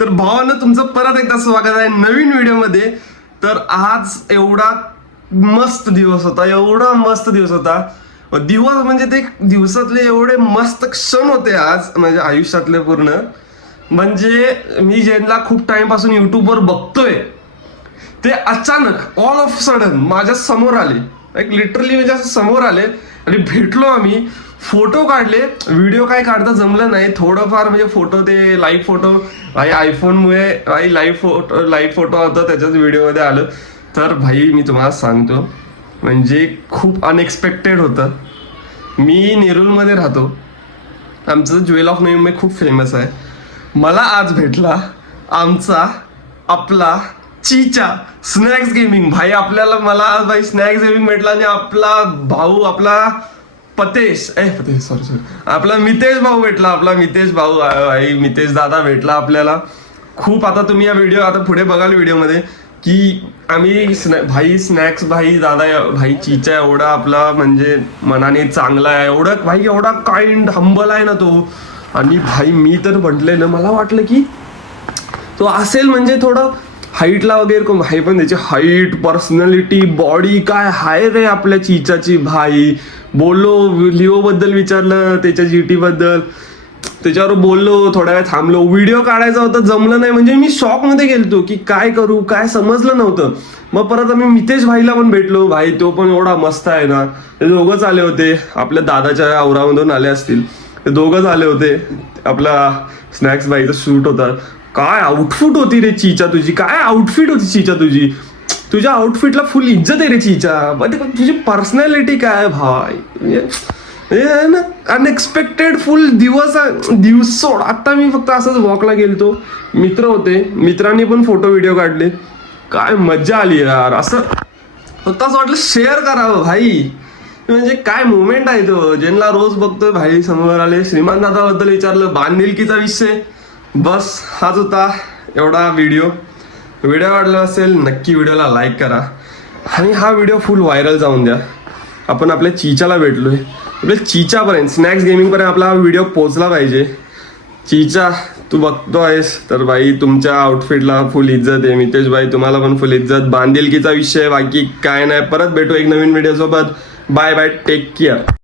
तर भावानं तुमचं परत एकदा स्वागत आहे नवीन व्हिडिओमध्ये. तर आज एवढा मस्त दिवस होता, एवढा मस्त दिवस होता. दिवस म्हणजे ते दिवसातले एवढे मस्त क्षण होते आज माझ्या आयुष्यातले पूर्ण. म्हणजे मी ज्यांना खूप टाइम पासून युट्यूबवर बघतोय ते अचानक ऑल ऑफ सडन माझ्या समोर आले. एक लिटरली म्हणजे असं समोर आले आणि भेटलो आम्ही. फोटो काढले, व्हिडिओ काय काढता जमलं नाही. थोडंफार म्हणजे फोटो ते लाईव्ह फोटो भाई आयफोनमुळे भाई लाईव्ह फोटो होता त्याच्याच व्हिडिओमध्ये आलं. तर भाई मी तुम्हाला सांगतो म्हणजे खूप अनएक्सपेक्टेड होतं. मी नेरूलमध्ये राहतो, आमचं ज्वेल ऑफ नवी मुंबई खूप फेमस आहे. मला आज भेटला आपला चीचा स्नॅक्स गेमिंग भाई. मला आज भाई स्नॅक्स गेमिंग भेटला आणि आपला भाऊ आपला सॉरी आपला मितेश भाऊ भेटला. आपला मितेश भाऊ भाई, मितेश दादा भेटला आपल्याला. खूप आता तुम्ही या व्हिडिओ आता पुढे बघाल व्हिडिओमध्ये की आम्ही भाई स्नॅक्स भाई दादा भाई चीचा एवढा आपला म्हणजे मनाने चांगला आहे, एवढं भाई एवढा काइंड हंबल आहे ना तो. आणि भाई मी तर म्हटलेलं मला वाटलं की तो असेल म्हणजे थोडं हाईटला वगैरे कोण भाई, पण त्याची हाईट पर्सनॅलिटी बॉडी काय हाय रे आपल्या चीचाची भाई. बोललो लिओ बद्दल विचारलं, त्याच्या जीटी बद्दल, त्याच्यावर बोललो, थोड्या वेळ थांबलो. व्हिडिओ काढायचा होता जमलं नाही, म्हणजे मी शॉक मध्ये गेलतो की काय करू काय समजलं नव्हतं. मग परत आम्ही मितेश भाईला पण भेटलो. भाई तो पण एवढा मस्त आहे ना. ते दोघंच आले होते, आपल्या दादाच्या औरामधून आले असतील. ते दोघंच आले होते. आपला स्नॅक्स भाईचा शूट होता. काय आउटफिट होती रे चीचा तुझी, काय आउटफिट होती चीचा तुझी. तुझ्या आउटफिटला फुल इज्जत आहे रे चीचा. तुझी पर्सनॅलिटी काय भाई, म्हणजे अनएक्सपेक्टेड फुल दिवस सोड. आता मी फक्त असंच वॉकला गेलतो, मित्र होते, मित्रांनी पण फोटो व्हिडिओ काढले. काय मज्जा आली यार. असं फक्त असं वाटलं शेअर करावं भाई. म्हणजे काय मुवमेंट आहे तो. ज्यांना रोज बघतोय भाई समोर आले. श्रीमान दादाबद्दल विचारलं, बांधिलकीचा विषय. बस हाच होता एवढा व्हिडिओ आवडला असेल नक्की व्हिडिओला लाईक करा आणि हा व्हिडिओ फुल व्हायरल जाऊन द्या. आपण आपल्या चीचाला भेटलोय, आपल्या चीचापर्यंत स्नॅक्स गेमिंगपर्यंत आपला हा व्हिडिओ पोहोचला पाहिजे. चीचा तू बघतोयस तर भाई तुमच्या आउटफिटला फुल इज्जत आहे. मितेश भाई तुम्हाला पण फुल इज्जत. बांधिलकीचा विषय बाकी काय नाही. परत भेटू एक नवीन व्हिडिओ सोबत. Bye bye, take care.